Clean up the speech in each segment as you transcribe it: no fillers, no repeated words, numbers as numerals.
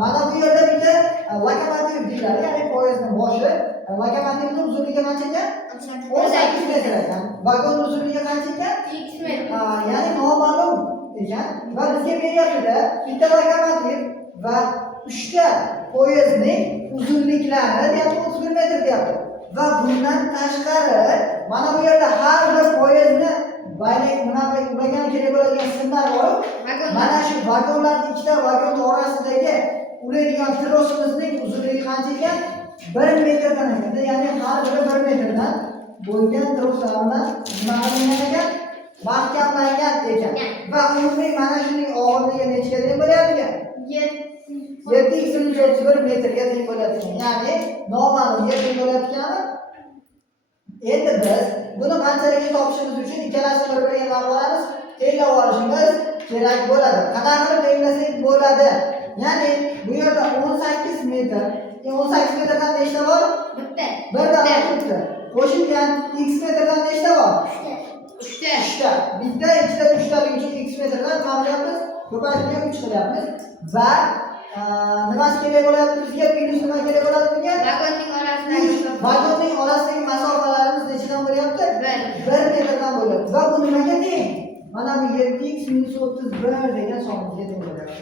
mana bu yerda bitta lokomotiv deyiladi, ya'ni poyezdning boshi. Lokomotivning uzunligi qancha ekan? 18 metr ekan. Vagon uzunligi qancha ekan? 2 metr. Ya'ni noma'lum ekan va bizga beryapti bitta lokomotiv va 3 ta poyezdning uzunliklari deyapti 31 metr deyapti. Va bundan tashqari mana bu yerda har bir poyezdni bayrak bunaqa ulagan kerak bo'ladigan simlar bor. Mana shu vagonlarning ikkita vagon orasidagi ulaydigan trosimizning uzunligi qancha ekan? 1 metrdan ekan. Ya'ni har biri 1 metrdan bo'lgan troslardan bunaqa qilingan ekan, mahkamlangan ekan. Va umumiy mana shuning og'irligi nechaga teng bo'lyapti? 7x/31 metrga teng bo'lyapti. Ya'ni noma'lum teng bo'lyapti. Endi biz buni qanchaligini topishimiz uchun ikkalasini bir-biriga nima qilamiz? Tenglab olishimiz kerak bo'ladi. Qanaqa qilib tenglasak bo'ladi? Ya'ni bu yerda 18 metr. 18 metrdan nechta bor? Bitta. Birdan bitta. Qo'shilgan x metrdan nechta bor? 3ta. 3ta. Bitta, ikkita, 3taning uchun x metrdan nima qilyapmiz? Ko'paytirib 3 qilyapmiz va nimasi kerak bo'lyapti bizga? Minus nima kerak bo'ladi bunga? Vagonning orasidagi masofalarimiz nechadan bo'lyapti? 1 metrdan bo'lyapti. Va bu nimaga teng? Mana bu 7x - 31 degan songa teng bo'lyapti.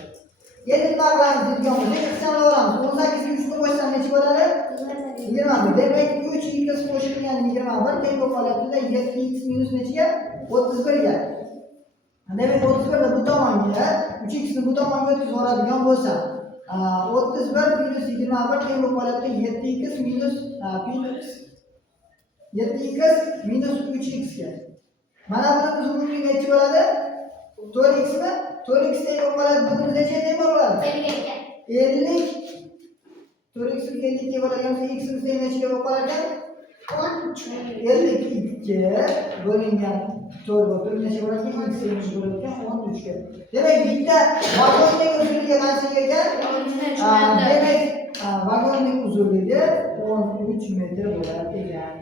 Endi nima qilamiz deydigan bo'lsak, hisoblayveramiz. 18 ga 3 ni qo'shsam necha bo'ladi? 21. Demak, 3 x qo'shilgan 21 teng bo'lib qolyapti-da, 7x minus nechaga? 31 ga. Demak, 31 ni bu tomonga, 3x ni bu tomonga o'tkazib yuboradigan bo'lsam, 31 minus 21 teng bo'lib qolyapti 7x minus 3x ga. Mana buni uzunligi necha bo'ladi? 4x mi? 4x teng bo'lib qoladi. Buni necha teng bo'ladi? 50. 4x 50 ga bo'ladigan bo'lsa x teng nechaga bo'lib qolar ekan? 52 bo'lingan 4 bo'lib necha bo'lar ekan? X teng bo'lar ekan 13 ga. Demak, bitta vagonning uzunligi qancha ekan? Demak, vagonning uzunligi 13 metr bo'lar ekan.